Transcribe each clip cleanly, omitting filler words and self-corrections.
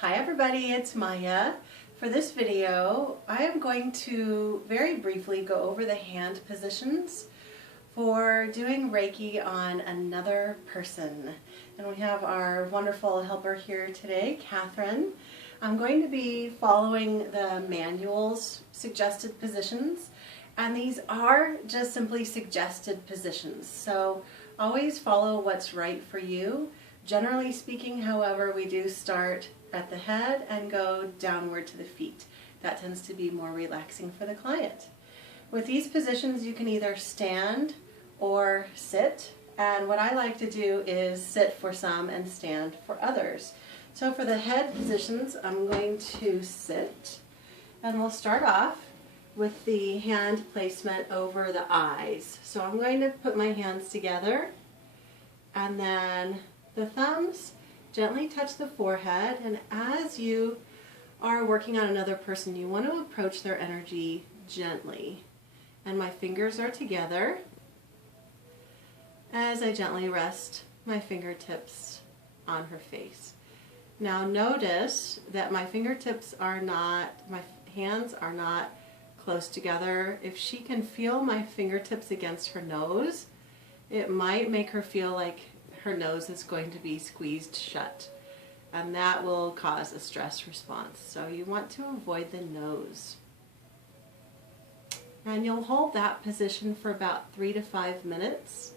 Hi everybody, it's Maya. For this video, I am going to very briefly go over the hand positions for doing Reiki on another person. And we have our wonderful helper here today, Catherine. I'm going to be following the manual's suggested positions, and these are just simply suggested positions. So always follow what's right for you. Generally speaking, however, we do start at the head and go downward to the feet. That tends to be more relaxing for the client. With these positions, you can either stand or sit, and what I like to do is sit for some and stand for others. So for the head positions, I'm going to sit, and we'll start off with the hand placement over the eyes. So I'm going to put my hands together, and then the thumbs gently touch the forehead, and as you are working on another person, you want to approach their energy gently. And my fingers are together as I gently rest my fingertips on her face. Now notice that my fingertips are not, my hands are not close together. If she can feel my fingertips against her nose, it might make her feel like her nose is going to be squeezed shut, and that will cause a stress response. So you want to avoid the nose. And you'll hold that position for about 3 to 5 minutes.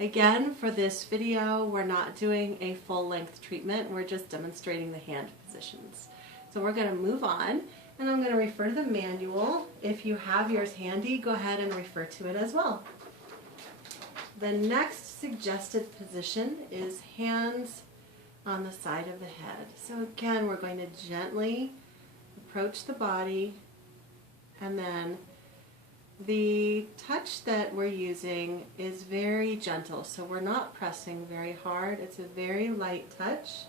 Again, for this video, we're not doing a full-length treatment. We're just demonstrating the hand positions. So we're going to move on, and I'm going to refer to the manual. If you have yours handy, go ahead and refer to it as well. The next suggested position is hands on the side of the head. So again, we're going to gently approach the body, and then the touch that we're using is very gentle. So we're not pressing very hard. It's a very light touch.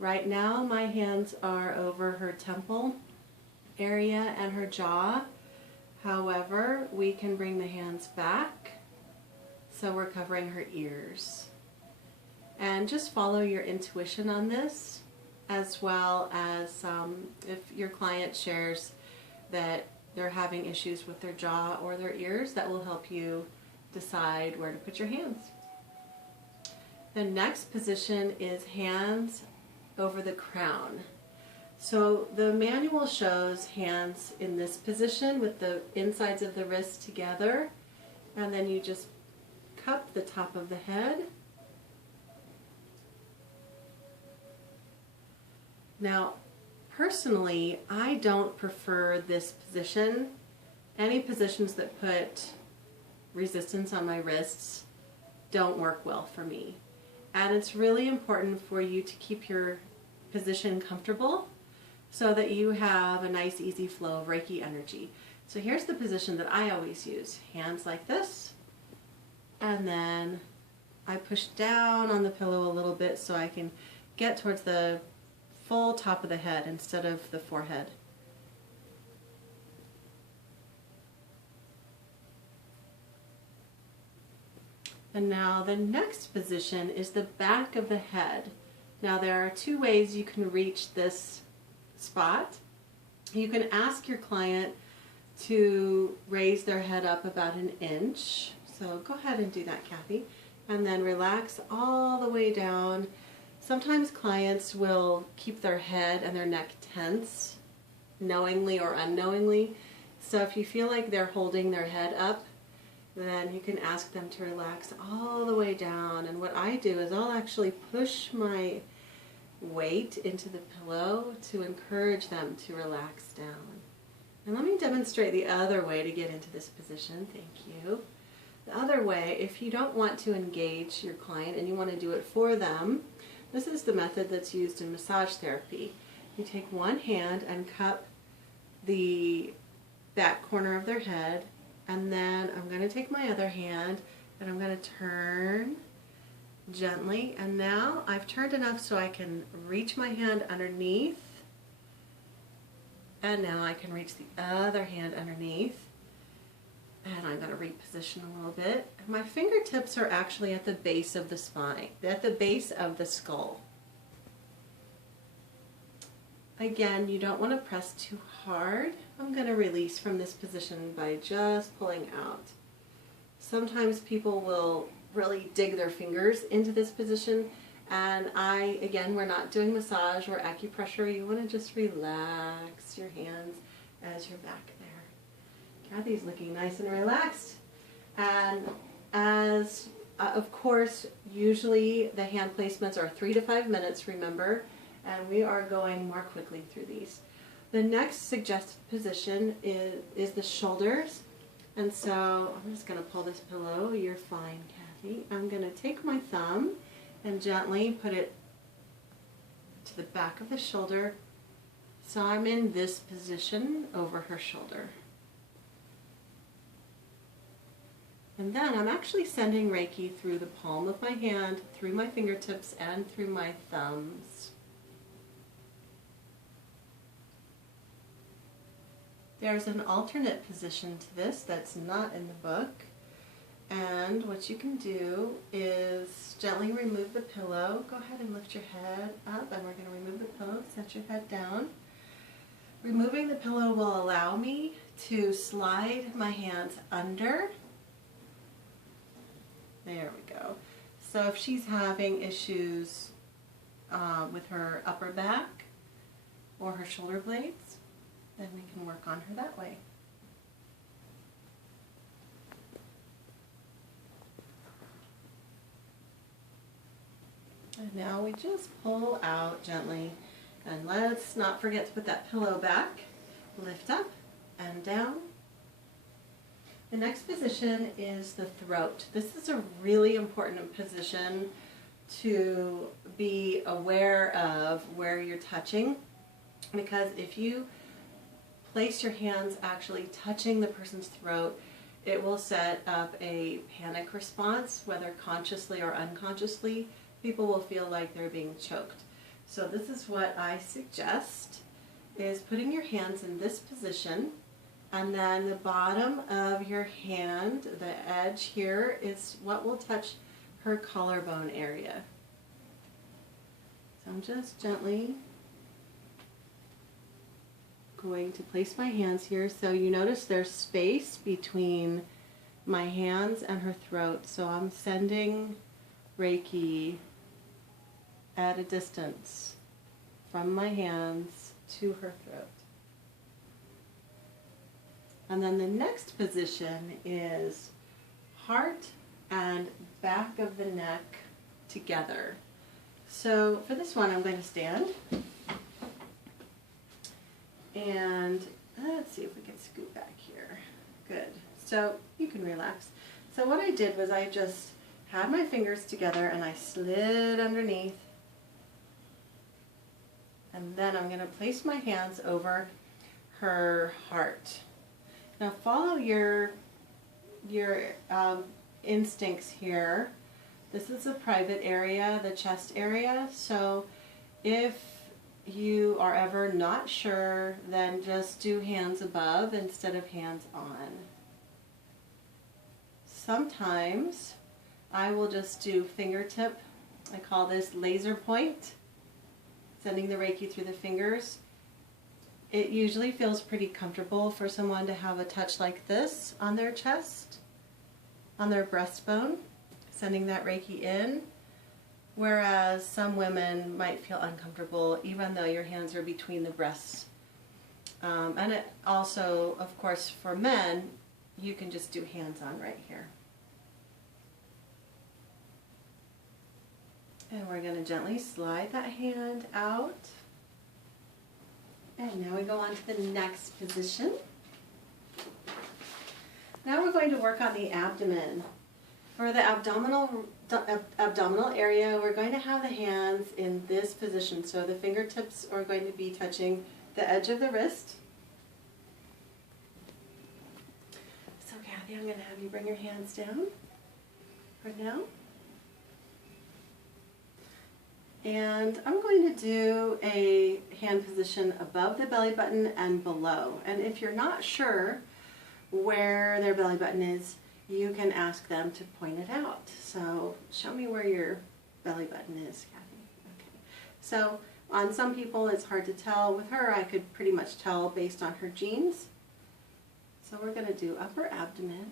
Right now, my hands are over her temple area and her jaw. However, we can bring the hands back, so we're covering her ears. And just follow your intuition on this, as well as if your client shares that they're having issues with their jaw or their ears, that will help you decide where to put your hands. The next position is hands over the crown. So the manual shows hands in this position with the insides of the wrists together, and then you just cup the top of the head. Now, personally, I don't prefer this position. Any positions that put resistance on my wrists don't work well for me. And it's really important for you to keep your position comfortable so that you have a nice, easy flow of Reiki energy. So here's the position that I always use. Hands like this. And then I push down on the pillow a little bit so I can get towards the full top of the head instead of the forehead. And now the next position is the back of the head. Now there are 2 ways you can reach this spot. You can ask your client to raise their head up about 1 inch. So go ahead and do that, Kathy. And then relax all the way down. Sometimes clients will keep their head and their neck tense, knowingly or unknowingly. So if you feel like they're holding their head up, then you can ask them to relax all the way down. And what I do is I'll actually push my weight into the pillow to encourage them to relax down. And let me demonstrate the other way to get into this position. Thank you. The other way, if you don't want to engage your client and you want to do it for them, this is the method that's used in massage therapy. You take one hand and cup the back corner of their head, and then I'm going to take my other hand and I'm going to turn gently, and now I've turned enough so I can reach my hand underneath, and now I can reach the other hand underneath. And I'm going to reposition a little bit. My fingertips are actually at the base of the spine, at the base of the skull. Again, you don't want to press too hard. I'm going to release from this position by just pulling out. Sometimes people will really dig their fingers into this position, and again, we're not doing massage or acupressure. You want to just relax your hands as you're back there. Kathy's looking nice and relaxed. And as, of course, usually the hand placements are 3 to 5 minutes, remember, and we are going more quickly through these. The next suggested position is the shoulders. And so I'm just going to pull this pillow. You're fine, Kathy. I'm going to take my thumb and gently put it to the back of the shoulder. So I'm in this position over her shoulder. And then I'm actually sending Reiki through the palm of my hand, through my fingertips, and through my thumbs. There's an alternate position to this that's not in the book. And what you can do is gently remove the pillow. Go ahead and lift your head up, and we're going to remove the pillow. Set your head down. Removing the pillow will allow me to slide my hands under. There we go. So if she's having issues with her upper back or her shoulder blades, then we can work on her that way. And now we just pull out gently, and let's not forget to put that pillow back. Lift up and down. The next position is the throat. This is a really important position to be aware of where you're touching, because if you place your hands actually touching the person's throat, it will set up a panic response, whether consciously or unconsciously. People will feel like they're being choked. So this is what I suggest, is putting your hands in this position, and then the bottom of your hand, the edge here, is what will touch her collarbone area. So I'm just gently going to place my hands here. So you notice there's space between my hands and her throat. So I'm sending Reiki at a distance from my hands to her throat. And then the next position is heart and back of the neck together. So for this one, I'm going to stand. And let's see if we can scoot back here. Good. So you can relax. So what I did was I just had my fingers together and I slid underneath. And then I'm going to place my hands over her heart. Now follow your instincts here. This is a private area, the chest area. So if you are ever not sure, then just do hands above instead of hands on. Sometimes I will just do fingertip. I call this laser point, sending the Reiki through the fingers. It usually feels pretty comfortable for someone to have a touch like this on their chest, on their breastbone, sending that Reiki in. Whereas some women might feel uncomfortable even though your hands are between the breasts. And it also, of course, for men, you can just do hands-on right here. And we're going to gently slide that hand out. And now we go on to the next position. Now we're going to work on the abdomen. For the abdominal area, we're going to have the hands in this position. So the fingertips are going to be touching the edge of the wrist. So Kathy, I'm going to have you bring your hands down for now. And I'm going to do a hand position above the belly button and below. And if you're not sure where their belly button is, you can ask them to point it out. So show me where your belly button is, Kathy. Okay. So On some people it's hard to tell. With her I could pretty much tell based on her genes. So we're going to do upper abdomen.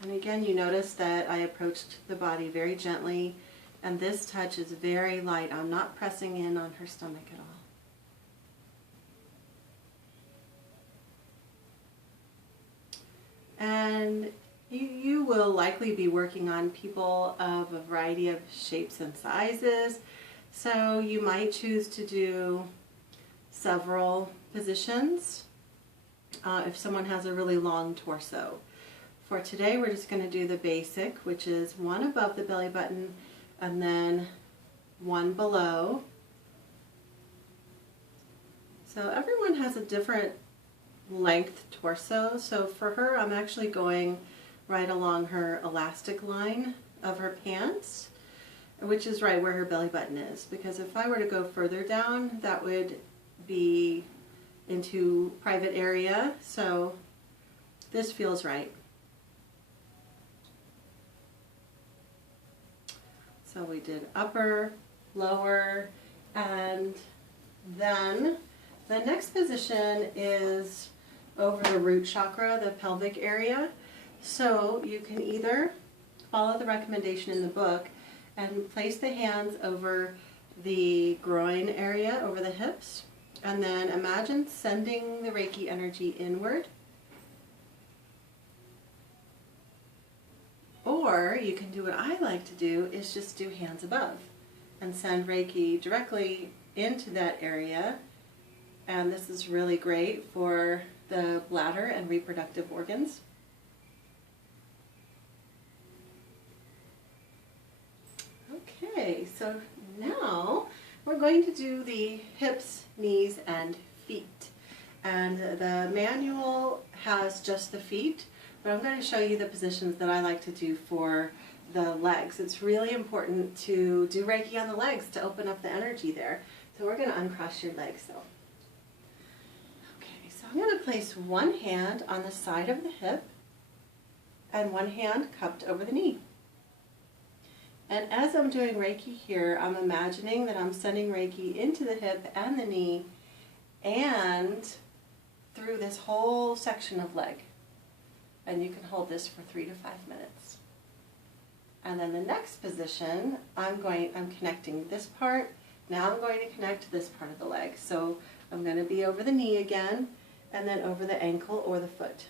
And again, you notice that I approached the body very gently, and this touch is very light. I'm not pressing in on her stomach at all. And you will likely be working on people of a variety of shapes and sizes, so you might choose to do several positions if someone has a really long torso. For today, we're just going to do the basic, which is one above the belly button and then one below. So everyone has a different length torso. So for her, I'm actually going right along her elastic line of her pants, which is right where her belly button is. Because if I were to go further down, that would be into private area. So this feels right. So we did upper, lower, and then the next position is over the root chakra, the pelvic area. So you can either follow the recommendation in the book and place the hands over the groin area, over the hips, and then imagine sending the Reiki energy inward. Or you can do what I like to do, is just do hands above and send Reiki directly into that area. And this is really great for the bladder and reproductive organs. Okay, so now we're going to do the hips, knees, and feet. And the manual has just the feet, but I'm going to show you the positions that I like to do for the legs. It's really important to do Reiki on the legs to open up the energy there. So we're going to uncross your legs. Okay, so I'm going to place one hand on the side of the hip and one hand cupped over the knee. And as I'm doing Reiki here, I'm imagining that I'm sending Reiki into the hip and the knee and through this whole section of leg. And you can hold this for 3 to 5 minutes. And then the next position, I'm connecting this part. Now I'm going to connect this part of the leg. So I'm going to be over the knee again, and then over the ankle or the foot.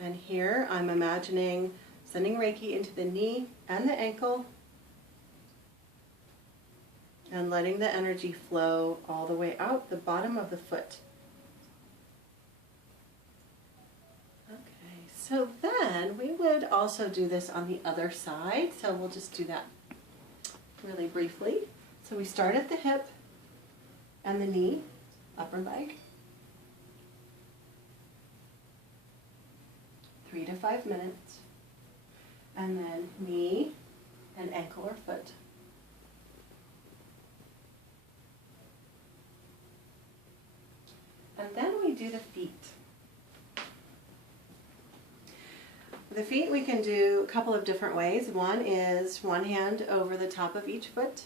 And here I'm imagining sending Reiki into the knee and the ankle, and letting the energy flow all the way out the bottom of the foot. So then we would also do this on the other side, so we'll just do that really briefly. So we start at the hip and the knee, upper leg, 3 to 5 minutes, and then knee and ankle or foot. And then we do the feet. The feet we can do a couple of different ways. One is one hand over the top of each foot.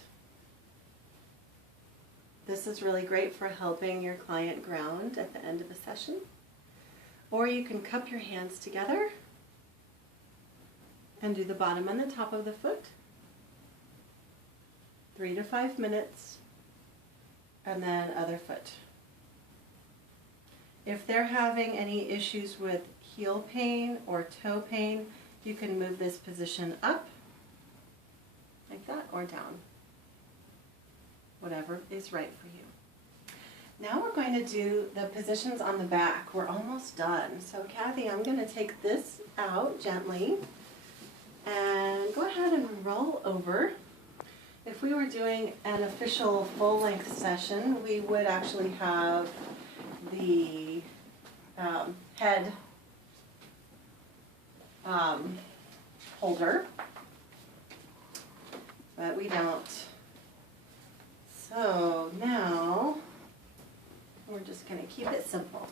This is really great for helping your client ground at the end of a session. Or you can cup your hands together and do the bottom and the top of the foot. 3 to 5 minutes, and then other foot. If they're having any issues with heel pain or toe pain, you can move this position up, like that, or down. Whatever is right for you. Now we're going to do the positions on the back. We're almost done. So Kathy, I'm going to take this out gently and go ahead and roll over. If we were doing an official full-length session, we would actually have the head holder, but we don't. So now we're just going to keep it simple.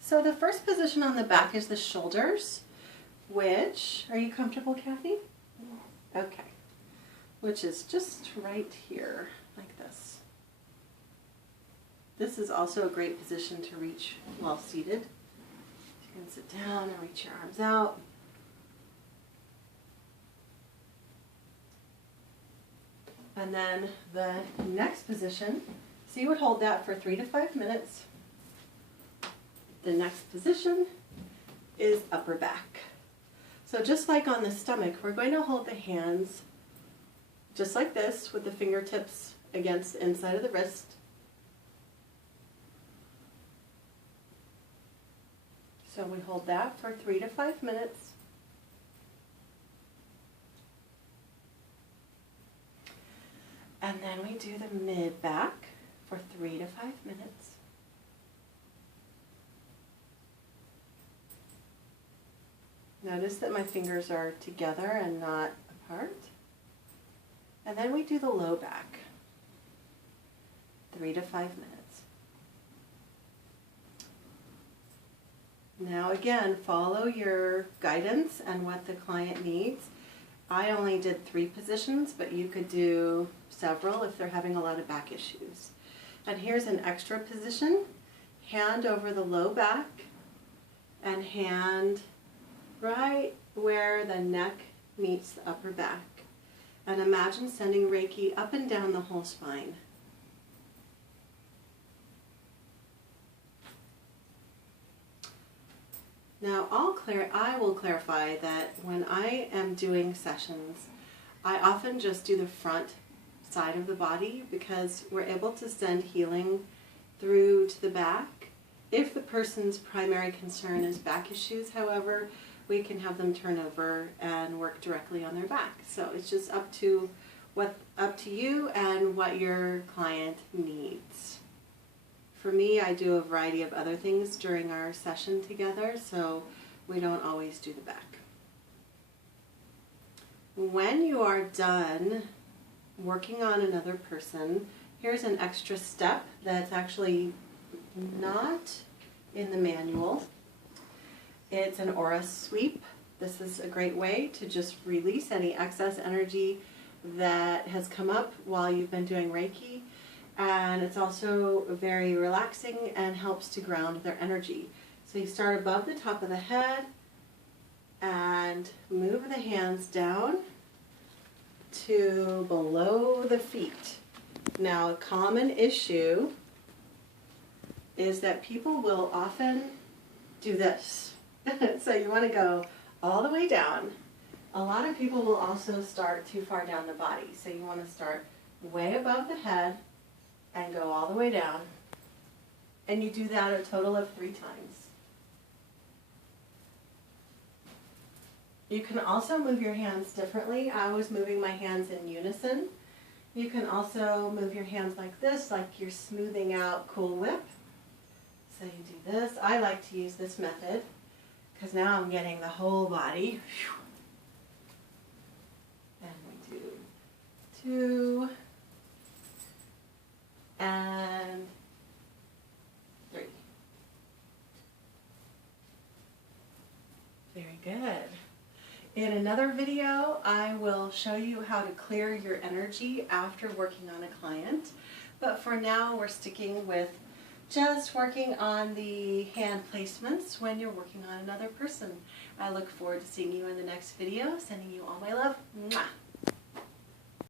So the first position on the back is the shoulders, which, are you comfortable, Kathy? Okay. which is just right here, like this. This is also a great position to reach while seated. You can sit down and reach your arms out. And then the next position, so you would hold that for 3 to 5 minutes. The next position is upper back. So just like on the stomach, we're going to hold the hands just like this with the fingertips against the inside of the wrist. So we hold that for 3 to 5 minutes. And then we do the mid back for 3 to 5 minutes. Notice that my fingers are together and not apart. And then we do the low back, 3 to 5 minutes. Now again, follow your guidance and what the client needs. I only did 3 positions, but you could do several if they're having a lot of back issues. And here's an extra position. Hand over the low back and hand right where the neck meets the upper back. And imagine sending Reiki up and down the whole spine. Now I will clarify that when I am doing sessions, I often just do the front side of the body because we're able to send healing through to the back. If the person's primary concern is back issues, however, we can have them turn over and work directly on their back. So it's just up to you and what your client needs. For me, I do a variety of other things during our session together, so we don't always do the back. When you are done working on another person, here's an extra step that's actually not in the manual. It's an aura sweep. This is a great way to just release any excess energy that has come up while you've been doing Reiki. And it's also very relaxing and helps to ground their energy. So you start above the top of the head and move the hands down to below the feet. Now, a common issue is that people will often do this. So you want to go all the way down. A lot of people will also start too far down the body. So you want to start way above the head and go all the way down. And you do that a total of 3 times. You can also move your hands differently. I was moving my hands in unison. You can also move your hands like this, like you're smoothing out Cool Whip. So you do this. I like to use this method because now I'm getting the whole body. And we do 2 and 3. Very good. In another video, I will show you how to clear your energy after working on a client. But for now, we're sticking with just working on the hand placements when you're working on another person. I look forward to seeing you in the next video. Sending you all my love. Mwah.